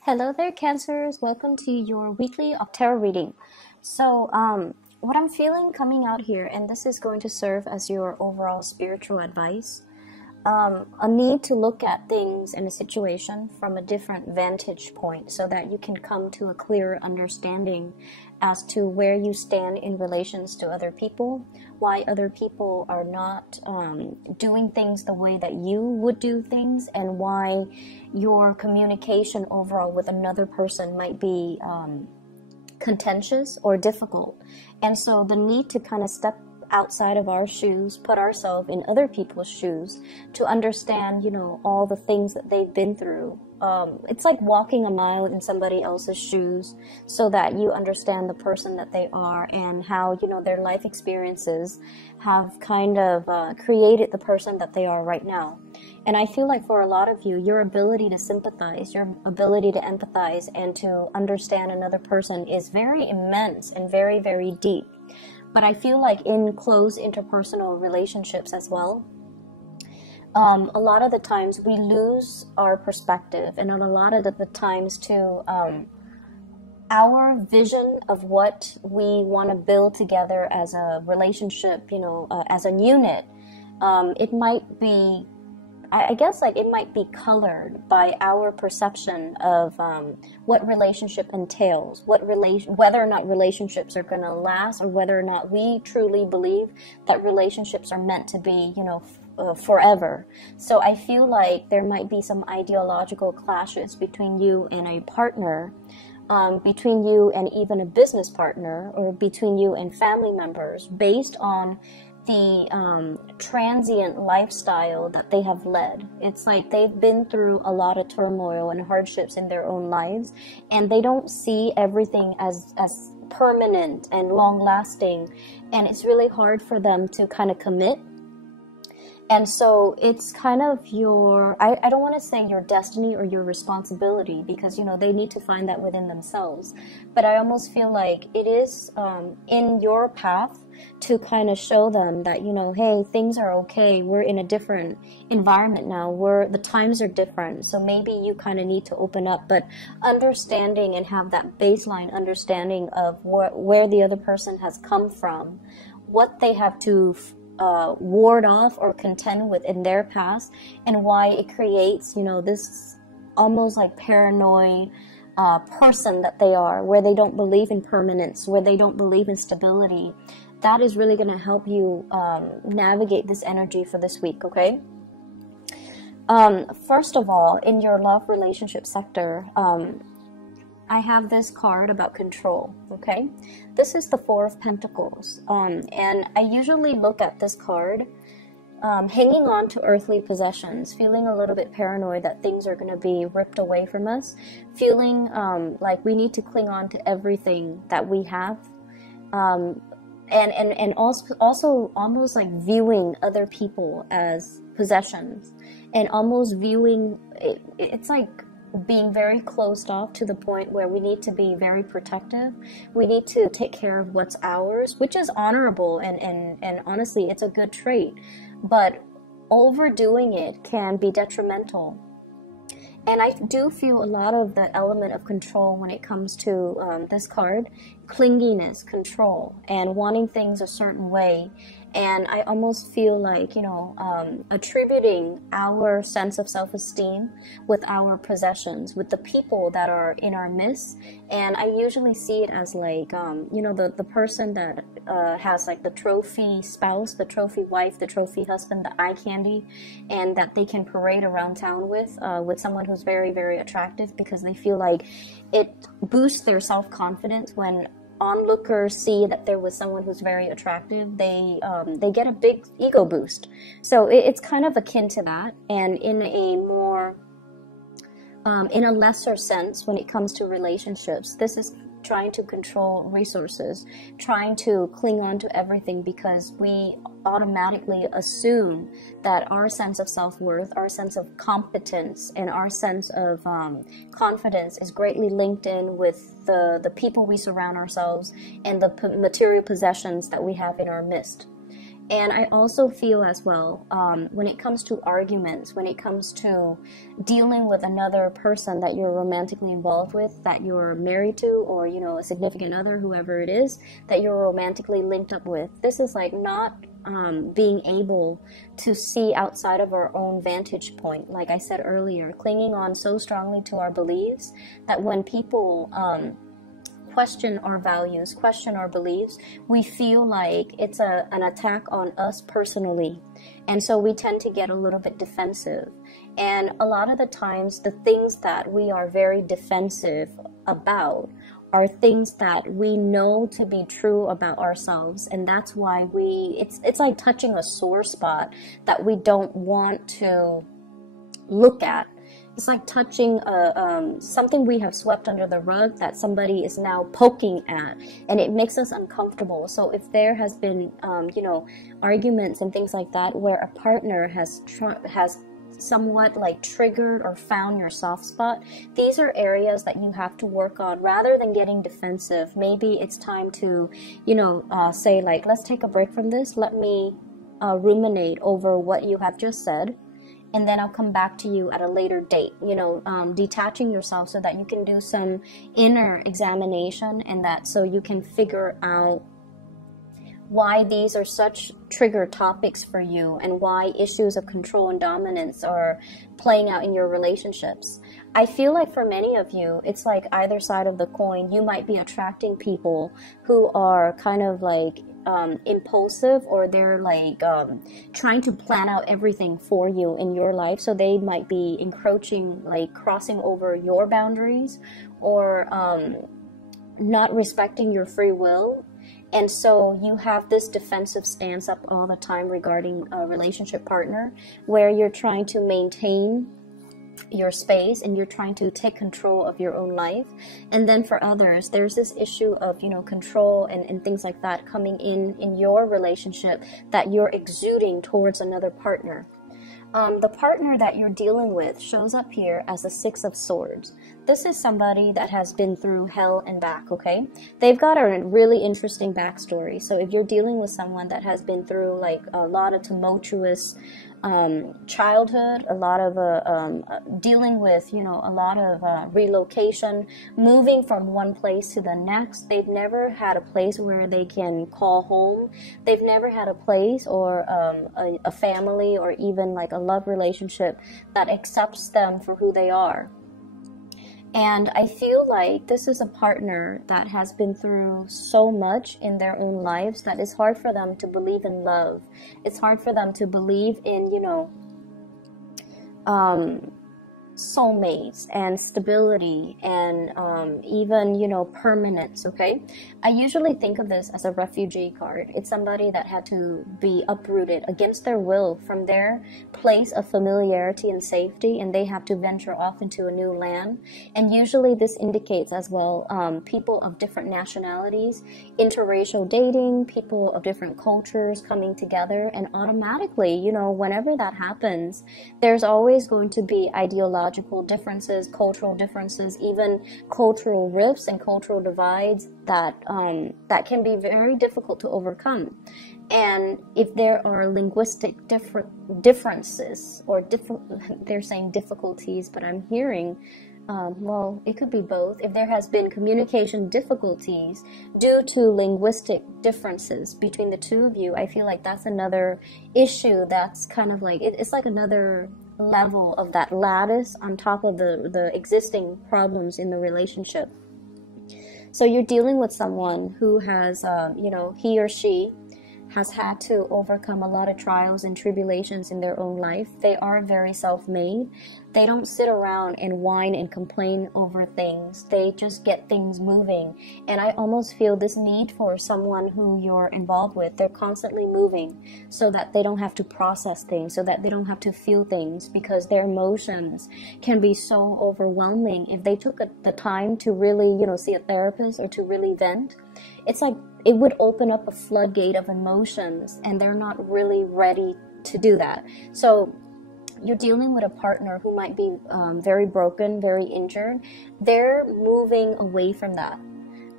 Hello there, Cancers. Welcome to your weekly tarot reading. What I'm feeling coming out here, and this is going to serve as your overall spiritual advice, a need to look at things in a situation from a different vantage point so that you can come to a clearer understanding as to where you stand in relations to other people, why other people are not doing things the way that you would do things, and why your communication overall with another person might be contentious or difficult. And so the need to kind of step outside of our shoes, put ourselves in other people's shoes to understand, all the things that they've been through. It's like walking a mile in somebody else's shoes so that you understand the person that they are and how, their life experiences have kind of created the person that they are right now. And I feel like for a lot of you, your ability to sympathize, your ability to empathize and to understand another person is very immense and very, very deep. But I feel like in close interpersonal relationships as well, a lot of the times we lose our perspective, and a lot of the times too, our vision of what we want to build together as a relationship, as a unit, it might be, I guess, like it might be colored by our perception of what relationship entails, whether or not relationships are going to last, or whether or not we truly believe that relationships are meant to be, forever. So I feel like there might be some ideological clashes between you and a partner, between you and even a business partner, or between you and family members, based on the transient lifestyle that they have led. It's like they've been through a lot of turmoil and hardships in their own lives, and they don't see everything as permanent and long lasting, and it's really hard for them to kind of commit. And so it's kind of I don't want to say your destiny or your responsibility, because, they need to find that within themselves. But I almost feel like it is in your path to kind of show them that, hey, things are okay. We're in a different environment now. The times are different. So maybe you kind of need to open up, but understanding and have that baseline understanding of where the other person has come from, what they have to ward off or contend with in their past, and why it creates, this almost like paranoid person that they are, where they don't believe in permanence, where they don't believe in stability. That is really going to help you navigate this energy for this week, okay? First of all, in your love relationship sector, I have this card about control, okay? This is the Four of Pentacles, and I usually look at this card hanging on to earthly possessions, feeling a little bit paranoid that things are going to be ripped away from us, feeling like we need to cling on to everything that we have, and also almost like viewing other people as possessions, and almost viewing it's like being very closed off to the point where we need to be very protective. We need to take care of what's ours, which is honorable, and honestly, it's a good trait. But overdoing it can be detrimental. And I do feel a lot of the element of control when it comes to this card, clinginess, control, and wanting things a certain way. And I almost feel like, attributing our sense of self-esteem with our possessions, with the people that are in our midst. And I usually see it as like, the person that has like the trophy spouse, the trophy wife, the trophy husband, the eye candy, and that they can parade around town with someone who's very, very attractive, because they feel like it boosts their self-confidence when onlookers see that there was someone who's very attractive. They get a big ego boost. So it's kind of akin to that, and in a more in a lesser sense when it comes to relationships, this is trying to control resources, trying to cling on to everything, because we automatically assume that our sense of self-worth, our sense of competence, and our sense of confidence is greatly linked in with the people we surround ourselves and the material possessions that we have in our midst. And I also feel as well, when it comes to arguments, when it comes to dealing with another person that you're romantically involved with, that you're married to, or, you know, a significant other, whoever it is, that you're romantically linked up with, this is like not being able to see outside of our own vantage point. Like I said earlier, clinging on so strongly to our beliefs that when people question our values, question our beliefs, we feel like it's an attack on us personally. And so we tend to get a little bit defensive. And a lot of the times, the things that we are very defensive about are things that we know to be true about ourselves. And that's why it's like touching a sore spot that we don't want to look at. It's like touching something we have swept under the rug that somebody is now poking at, and it makes us uncomfortable. So if there has been, you know, arguments and things like that where a partner has somewhat like triggered or found your soft spot, these are areas that you have to work on. Rather than getting defensive, maybe it's time to, you know, say like, let's take a break from this. Let me ruminate over what you have just said, and then I'll come back to you at a later date. You know, detaching yourself so that you can do some inner examination, and that so you can figure out why these are such trigger topics for you, and why issues of control and dominance are playing out in your relationships. I feel like for many of you, it's like either side of the coin. You might be attracting people who are kind of like impulsive, or they're like trying to plan out everything for you in your life. So they might be encroaching, like crossing over your boundaries, or not respecting your free will. And so you have this defensive stance up all the time regarding a relationship partner, where you're trying to maintain your space and you're trying to take control of your own life. And then for others, there's this issue of, you know, control and things like that coming in your relationship that you're exuding towards another partner. The partner that you're dealing with shows up here as the Six of Swords. This is somebody that has been through hell and back, okay? They've got a really interesting backstory. So if you're dealing with someone that has been through like a lot of tumultuous childhood, a lot of dealing with, you know, a lot of relocation, moving from one place to the next. They've never had a place where they can call home. They've never had a place or a family, or even like a love relationship that accepts them for who they are. And I feel like this is a partner that has been through so much in their own lives that it's hard for them to believe in love. It's hard for them to believe in, you know, soulmates and stability and even, you know, permanence, okay? I usually think of this as a refugee card. It's somebody that had to be uprooted against their will from their place of familiarity and safety, and they have to venture off into a new land. And usually this indicates as well people of different nationalities, interracial dating, people of different cultures coming together. And automatically, you know, whenever that happens, there's always going to be ideological differences, cultural differences, even cultural rifts and cultural divides that that can be very difficult to overcome. And if there are linguistic differences, or they're saying difficulties, but I'm hearing, well, it could be both. If there has been communication difficulties due to linguistic differences between the two of you, I feel like that's another issue that's kind of like, it's like another level of that lattice on top of the existing problems in the relationship. So you're dealing with someone who has, you know, he or she has had to overcome a lot of trials and tribulations in their own life. They are very self-made. They don't sit around and whine and complain over things. They just get things moving. And I almost feel this need for someone who you're involved with. They're constantly moving so that they don't have to process things, so that they don't have to feel things, because their emotions can be so overwhelming. If they took the time to really, you know, see a therapist or to really vent, it's like it would open up a floodgate of emotions, and they're not really ready to do that. So you're dealing with a partner who might be very broken, very injured. They're moving away from that.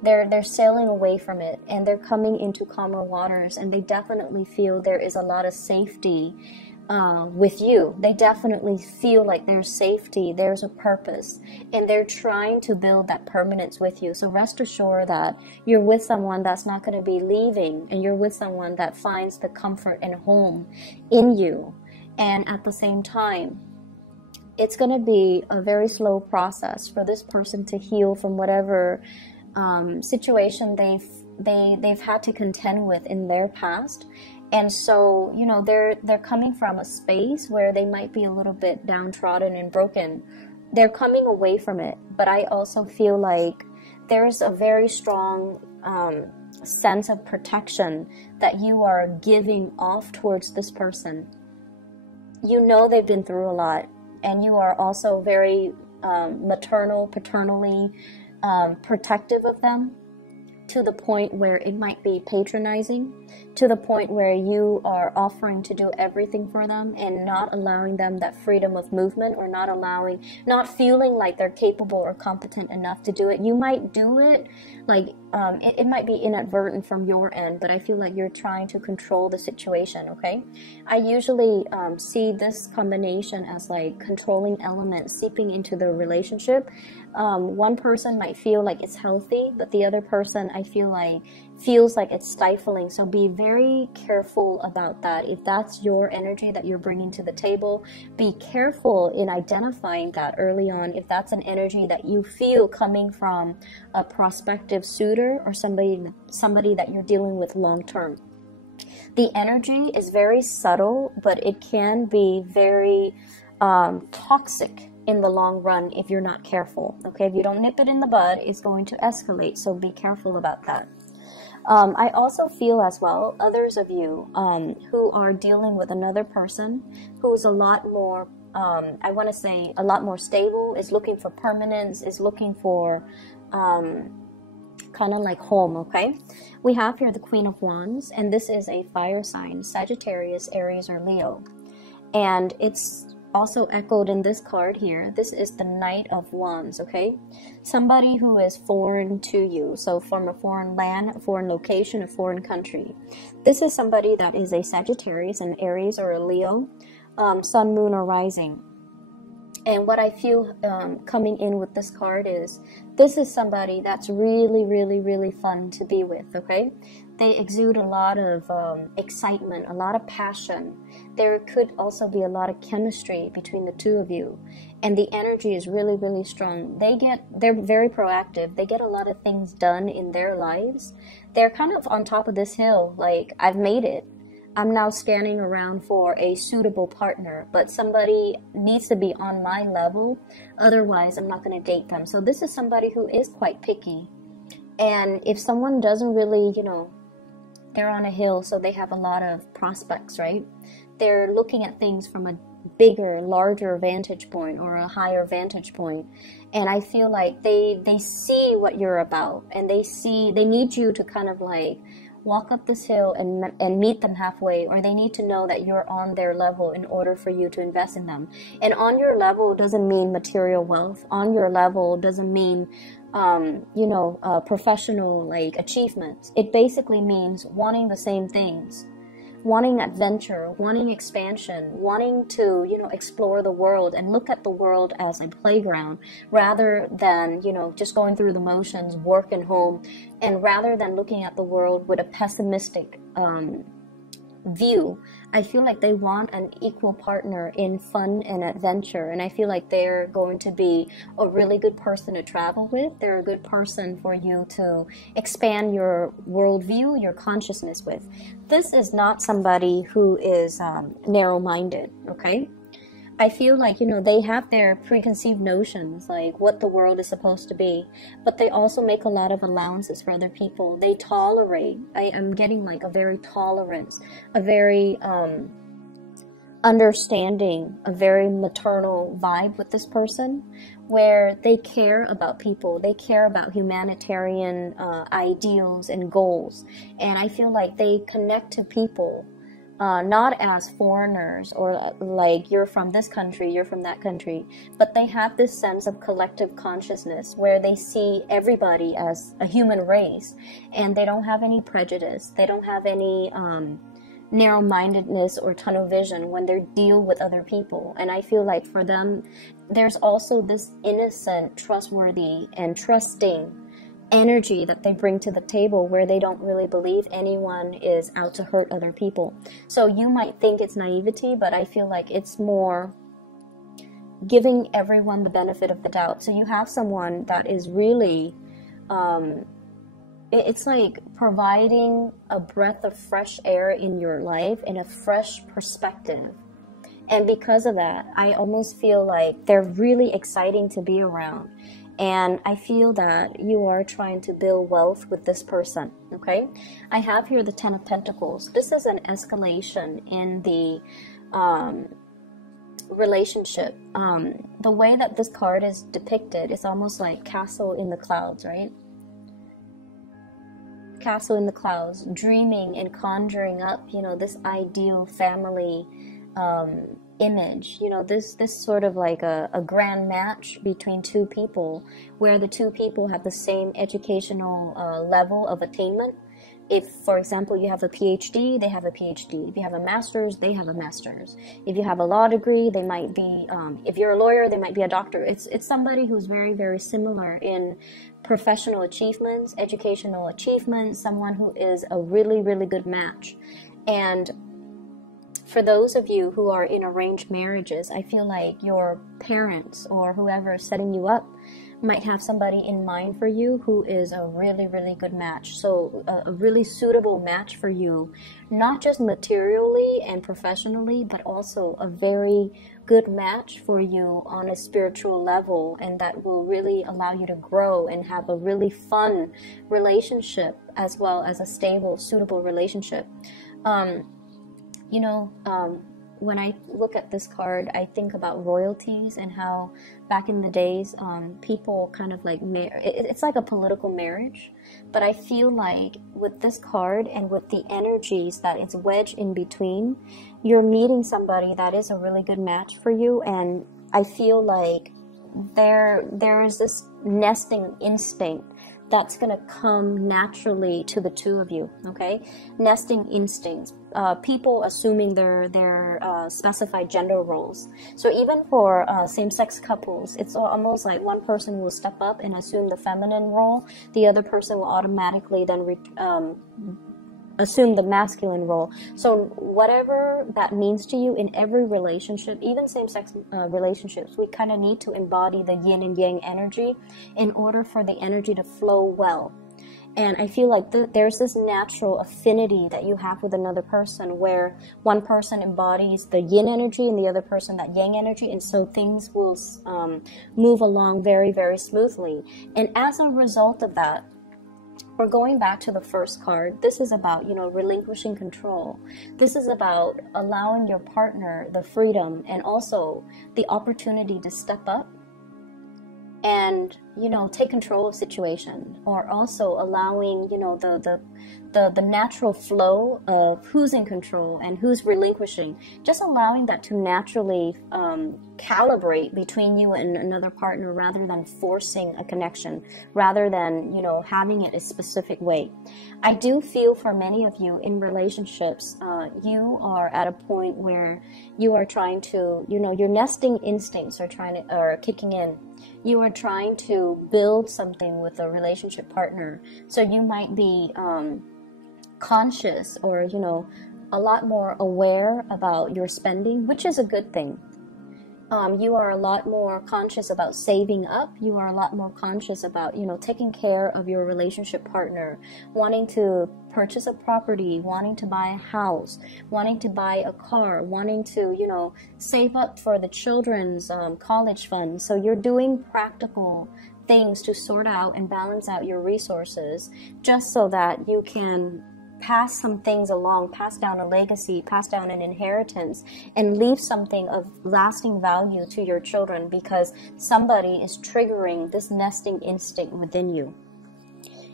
They're sailing away from it, and they're coming into calmer waters, and they definitely feel there is a lot of safety with you. They definitely feel like there's safety, there's a purpose, and they're trying to build that permanence with you. So rest assured that you're with someone that's not going to be leaving, and you're with someone that finds the comfort and home in you. And at the same time, it's going to be a very slow process for this person to heal from whatever situation they've had to contend with in their past. And so, you know, they're coming from a space where they might be a little bit downtrodden and broken. They're coming away from it, but I also feel like there's a very strong sense of protection that you are giving off towards this person. You know they've been through a lot, and you are also very paternally protective of them, to the point where it might be patronizing, to the point where you are offering to do everything for them and not allowing them that freedom of movement, or not feeling like they're capable or competent enough to do it. You might do it, like it might be inadvertent from your end, but I feel like you're trying to control the situation, okay? I usually see this combination as like controlling elements seeping into the relationship. One person might feel like it's healthy, but the other person, I feel like, feels like it's stifling. So be very careful about that. If that's your energy that you're bringing to the table, be careful in identifying that early on. If that's an energy that you feel coming from a prospective suitor or somebody that you're dealing with long term. The energy is very subtle, but it can be very toxic in the long run if you're not careful. Okay, if you don't nip it in the bud, it's going to escalate. So be careful about that. I also feel as well, others of you who are dealing with another person who's a lot more, I want to say a lot more stable, is looking for permanence, is looking for kind of like home, okay? We have here the Queen of Wands, and this is a fire sign, Sagittarius, Aries, or Leo. And it's also echoed in this card here. This is the Knight of Wands, okay? Somebody who is foreign to you, so from a foreign land, a foreign location, a foreign country. This is somebody that is a Sagittarius, an Aries, or a Leo, sun, moon, or rising. And what I feel coming in with this card is, this is somebody that's really, really, really fun to be with, okay? They exude a lot of excitement, a lot of passion. There could also be a lot of chemistry between the two of you. And the energy is really, really strong. They're very proactive. They get a lot of things done in their lives. They're kind of on top of this hill, like, I've made it. I'm now scanning around for a suitable partner, but somebody needs to be on my level. Otherwise, I'm not going to date them. So this is somebody who is quite picky. And if someone doesn't really, you know, they're on a hill, so they have a lot of prospects, right? They're looking at things from a bigger, larger vantage point, or a higher vantage point. And I feel like they see what you're about, and they need you to kind of like walk up this hill and meet them halfway, or they need to know that you're on their level in order for you to invest in them. And on your level doesn't mean material wealth. On your level doesn't mean professional like achievements. It basically means wanting the same things, wanting adventure, wanting expansion, wanting to, you know, explore the world and look at the world as a playground, rather than, you know, just going through the motions, work and home, and rather than looking at the world with a pessimistic view. I feel like they want an equal partner in fun and adventure, and I feel like they're going to be a really good person to travel with. They're a good person for you to expand your worldview, your consciousness with. This is not somebody who is narrow-minded, okay? I feel like, you know, they have their preconceived notions, like what the world is supposed to be, but they also make a lot of allowances for other people. They tolerate. I am getting like a very tolerance, a very understanding, a very maternal vibe with this person, where they care about people. They care about humanitarian ideals and goals. And I feel like they connect to people not as foreigners or like you're from this country, you're from that country, but they have this sense of collective consciousness where they see everybody as a human race, and they don't have any prejudice. They don't have any narrow-mindedness or tunnel vision when they deal with other people. And I feel like for them, there's also this innocent, trustworthy, and trusting energy that they bring to the table where they don't really believe anyone is out to hurt other people. So you might think it's naivety, but I feel like it's more giving everyone the benefit of the doubt. So you have someone that is really it's like providing a breath of fresh air in your life and a fresh perspective. And because of that, I almost feel like they're really exciting to be around. And I feel that you are trying to build wealth with this person, okay? I have here the Ten of Pentacles. This is an escalation in the relationship. The way that this card is depicted is almost like castle in the clouds, right? Castle in the clouds, dreaming and conjuring up, you know, this ideal family image, you know, this sort of like a grand match between two people where the two people have the same educational level of attainment. If, for example, you have a PhD, they have a PhD. If you have a master's, they have a master's. If you have a law degree, they might be, if you're a lawyer, they might be a doctor. It's somebody who's very, very similar in professional achievements, educational achievements, someone who is a really, really good match. And for those of you who are in arranged marriages, I feel like your parents or whoever is setting you up might have somebody in mind for you who is a really, really good match. So a really suitable match for you, not just materially and professionally, but also a very good match for you on a spiritual level, and that will really allow you to grow and have a really fun relationship as well as a stable, suitable relationship. You know, when I look at this card, I think about royalties and how back in the days, people kind of like, it's like a political marriage. But I feel like with this card and with the energies that it's wedged in between, you're meeting somebody that is a really good match for you. And I feel like there is this nesting instinct that's going to come naturally to the two of you, okay? Nesting instincts, people assuming their specified gender roles. So even for same-sex couples, it's almost like one person will step up and assume the feminine role, the other person will automatically then assume the masculine role. So whatever that means to you in every relationship, even same-sex relationships, we kind of need to embody the yin and yang energy in order for the energy to flow well. And I feel like there's this natural affinity that you have with another person where one person embodies the yin energy and the other person that yang energy, and so things will move along very, very smoothly. And as a result of that, we're going back to the first card. This is about, you know, relinquishing control. This is about allowing your partner the freedom and also the opportunity to step up and, you know, take control of situation, or also allowing, you know, the natural flow of who's in control and who's relinquishing, just allowing that to naturally calibrate between you and another partner rather than forcing a connection, rather than, you know, having it a specific way. I do feel for many of you in relationships, you are at a point where you are trying to, you know, your nesting instincts are kicking in. You are trying to build something with a relationship partner. So you might be conscious or, you know, a lot more aware about your spending, which is a good thing. You are a lot more conscious about saving up. You are a lot more conscious about, you know, taking care of your relationship partner, wanting to purchase a property, wanting to buy a house, wanting to buy a car, wanting to, you know, save up for the children's college fund. So you're doing practical things to sort out and balance out your resources just so that you can pass some things along, pass down a legacy, pass down an inheritance, and leave something of lasting value to your children because somebody is triggering this nesting instinct within you.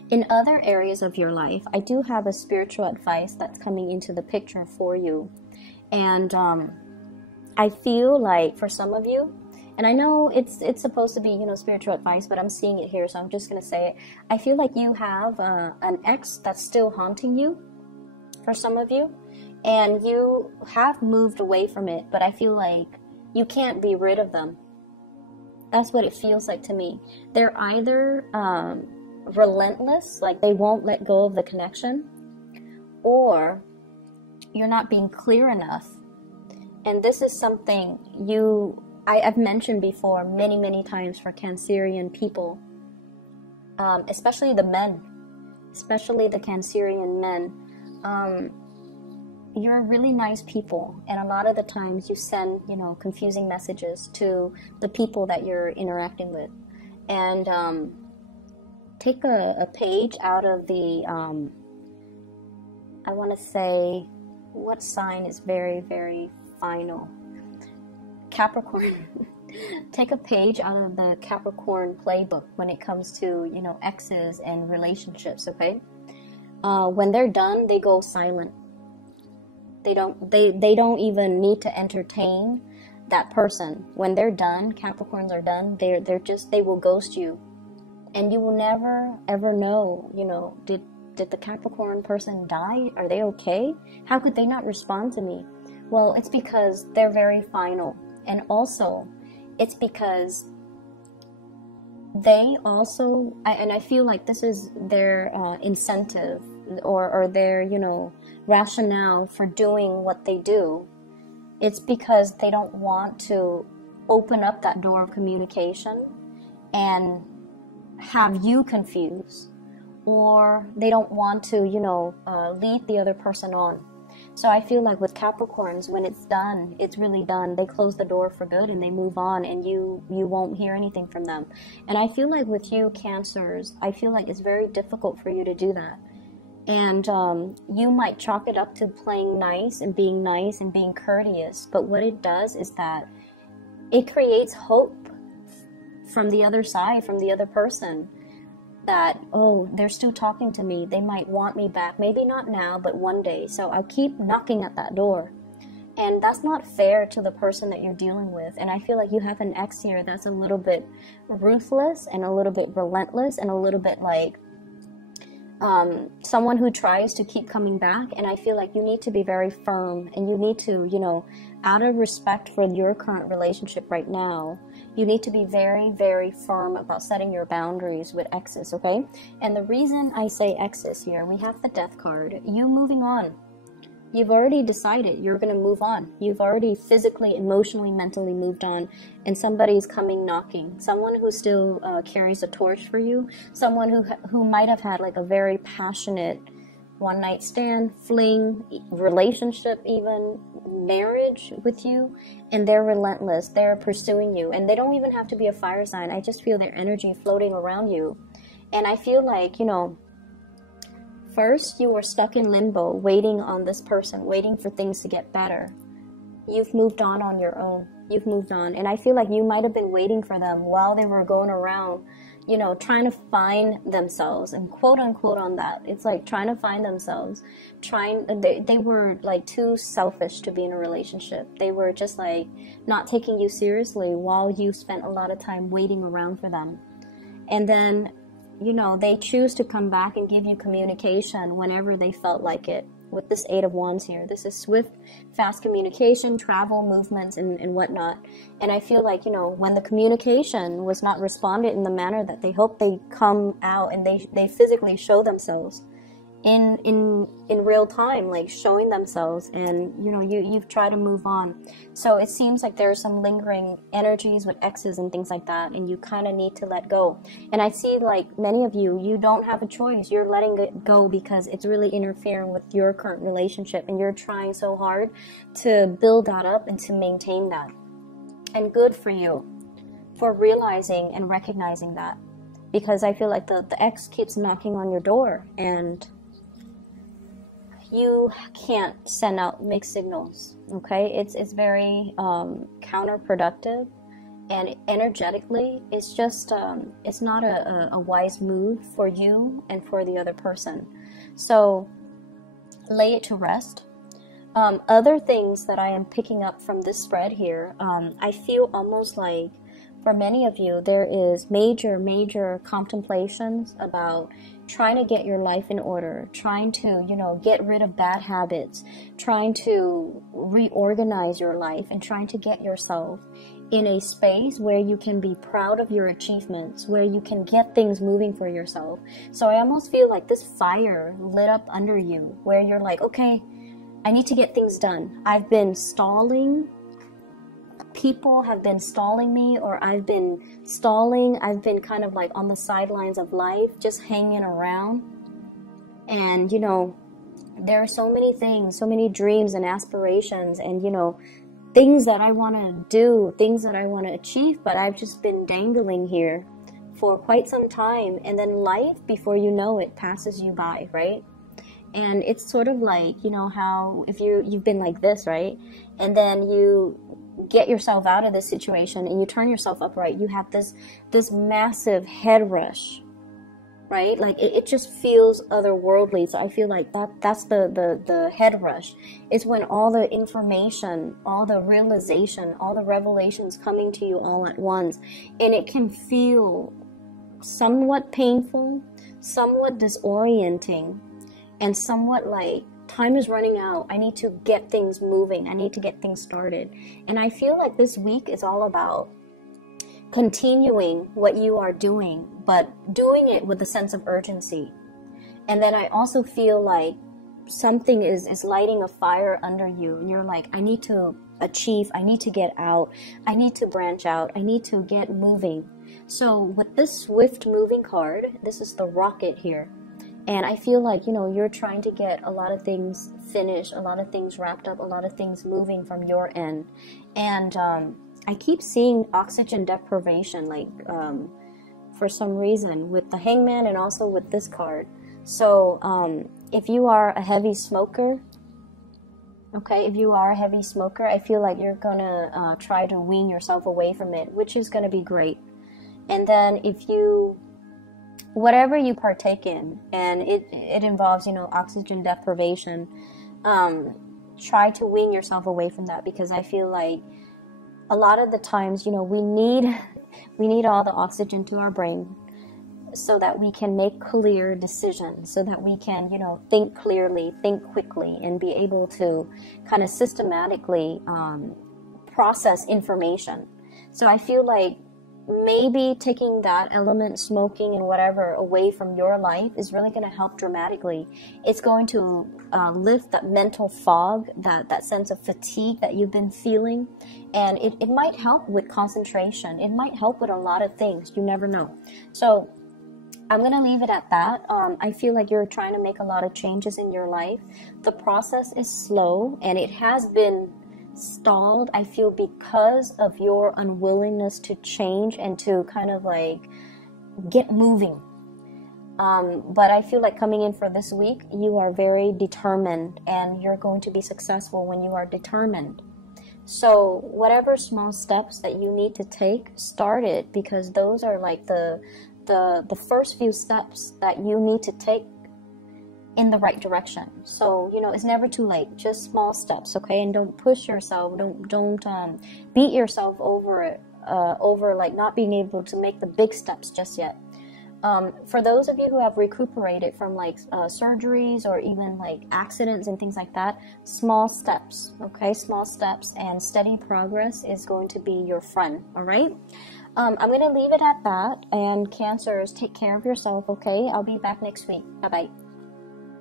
In other areas of your life, I do have a spiritual advice that's coming into the picture for you. And I feel like for some of you, and I know it's supposed to be, you know, spiritual advice, but I'm seeing it here, so I'm just going to say it. I feel like you have an ex that's still haunting you, for some of you, and you have moved away from it, but I feel like you can't be rid of them. That's what it feels like to me. They're either relentless, like they won't let go of the connection, or you're not being clear enough. And this is something I've mentioned before many times for Cancerian people, especially the men, especially the Cancerian men. You're really nice people, and a lot of the times you send, you know, confusing messages to the people that you're interacting with. And take a page out of the, I want to say, what sign is very final? Capricorn. Take a page out of the Capricorn playbook when it comes to, you know, exes and relationships, okay? When they're done, they go silent. They don't even need to entertain that person. When they're done, Capricorns are done, they will ghost you. And you will never ever know, you know, did the Capricorn person die? Are they okay? How could they not respond to me? Well, it's because they're very final. And also, it's because they also, and I feel like this is their incentive or their, you know, rationale for doing what they do. It's because they don't want to open up that door of communication and have you confused, or they don't want to, you know, lead the other person on. So I feel like with Capricorns, when it's done, it's really done. They close the door for good and they move on, and you won't hear anything from them. And I feel like with you Cancers, I feel like it's very difficult for you to do that. And you might chalk it up to playing nice and being courteous. But what it does is that it creates hope from the other side, from the other person, that, oh, they're still talking to me. They might want me back. Maybe not now, but one day. So I'll keep knocking at that door. And that's not fair to the person that you're dealing with. And I feel like you have an ex here that's a little bit ruthless and a little bit relentless and a little bit like someone who tries to keep coming back. And I feel like you need to be very firm, and you need to, you know, out of respect for your current relationship right now, you need to be very firm about setting your boundaries with exes, okay? And the reason I say exes here, we have the Death card. You moving on. You've already decided you're going to move on. You've already physically, emotionally, mentally moved on, and somebody's coming knocking. Someone who still carries a torch for you. Someone who might have had like a very passionate one-night stand, fling, relationship, even marriage with you, and they're relentless. They're pursuing you, and they don't even have to be a fire sign. I just feel their energy floating around you. And I feel like, you know, first, you were stuck in limbo, waiting on this person, waiting for things to get better. You've moved on your own. You've moved on. And I feel like you might have been waiting for them while they were going around, you know, trying to find themselves, and quote unquote on that. It's like trying to find themselves. They were like too selfish to be in a relationship. They were just like not taking you seriously while you spent a lot of time waiting around for them. And then, you know, they choose to come back and give you communication whenever they felt like it. With this 8 of Wands here, this is swift, fast communication, travel, movements, and whatnot. And I feel like, you know, when the communication was not responded in the manner that they hoped, they come out and they physically show themselves in real time, like showing themselves, and you know, you've tried to move on. So it seems like there's some lingering energies with exes and things like that, and you kind of need to let go. And I see like many of you don't have a choice. You're letting it go because it's really interfering with your current relationship, and you're trying so hard to build that up and to maintain that. And good for you for realizing and recognizing that, because I feel like the ex keeps knocking on your door, and you can't send out mixed signals, okay? It's very counterproductive, and energetically, it's just it's not a wise move for you and for the other person. So lay it to rest. Other things that I am picking up from this spread here, I feel almost like for many of you, there is major contemplations about trying to get your life in order, trying to, get rid of bad habits, trying to reorganize your life, and trying to get yourself in a space where you can be proud of your achievements, where you can get things moving for yourself. So I almost feel like this fire lit up under you, where you're like, okay, I need to get things done. I've been stalling. People have been stalling me, or I've been stalling. I've been kind of like on the sidelines of life, just hanging around. And, there are so many things, so many dreams and aspirations and, things that I want to do, things that I want to achieve, but I've just been dangling here for quite some time. And then life, before you know it, passes you by, right? And it's sort of like, how if you've been like this, right? And then you get yourself out of this situation and you turn yourself upright, you have this massive head rush, right? Like it just feels otherworldly. So I feel like that's the head rush. It's when all the information, all the realization, all the revelations coming to you all at once, and it can feel somewhat painful, somewhat disorienting, and somewhat like time is running out. I need to get things moving. I need to get things started. And I feel like this week is all about continuing what you are doing, but doing it with a sense of urgency. And then I also feel like something is lighting a fire under you. And you're like, I need to achieve. I need to get out. I need to branch out. I need to get moving. So with this swift moving card, this is the rocket here. And I feel like, you're trying to get a lot of things finished, a lot of things wrapped up, a lot of things moving from your end. And I keep seeing oxygen deprivation, like for some reason, with the Hangman and also with this card. So if you are a heavy smoker, I feel like you're going to try to wean yourself away from it, which is going to be great. And then whatever you partake in, and it involves, oxygen deprivation, try to wean yourself away from that, because I feel like a lot of the times, we need all the oxygen to our brain so that we can make clear decisions, so that we can, think clearly, think quickly, and be able to kind of systematically process information. So I feel like maybe taking that element, smoking and whatever, away from your life is really going to help dramatically. It's going to lift that mental fog, that sense of fatigue that you've been feeling. And it might help with concentration. It might help with a lot of things. You never know. So I'm going to leave it at that. I feel like you're trying to make a lot of changes in your life. The process is slow, and it has been stalled, I feel, because of your unwillingness to change and to kind of like get moving. But I feel like coming in for this week, you are very determined, and you're going to be successful when you are determined. So whatever small steps that you need to take, start it, because those are like the first few steps that you need to take in the right direction. So, it's never too late. Just small steps, okay? And don't push yourself. Don't beat yourself over like not being able to make the big steps just yet. For those of you who have recuperated from like surgeries or even like accidents and things like that, small steps, okay? Small steps and steady progress is going to be your friend, all right? I'm going to leave it at that. And Cancers, take care of yourself, okay? I'll be back next week. Bye-bye.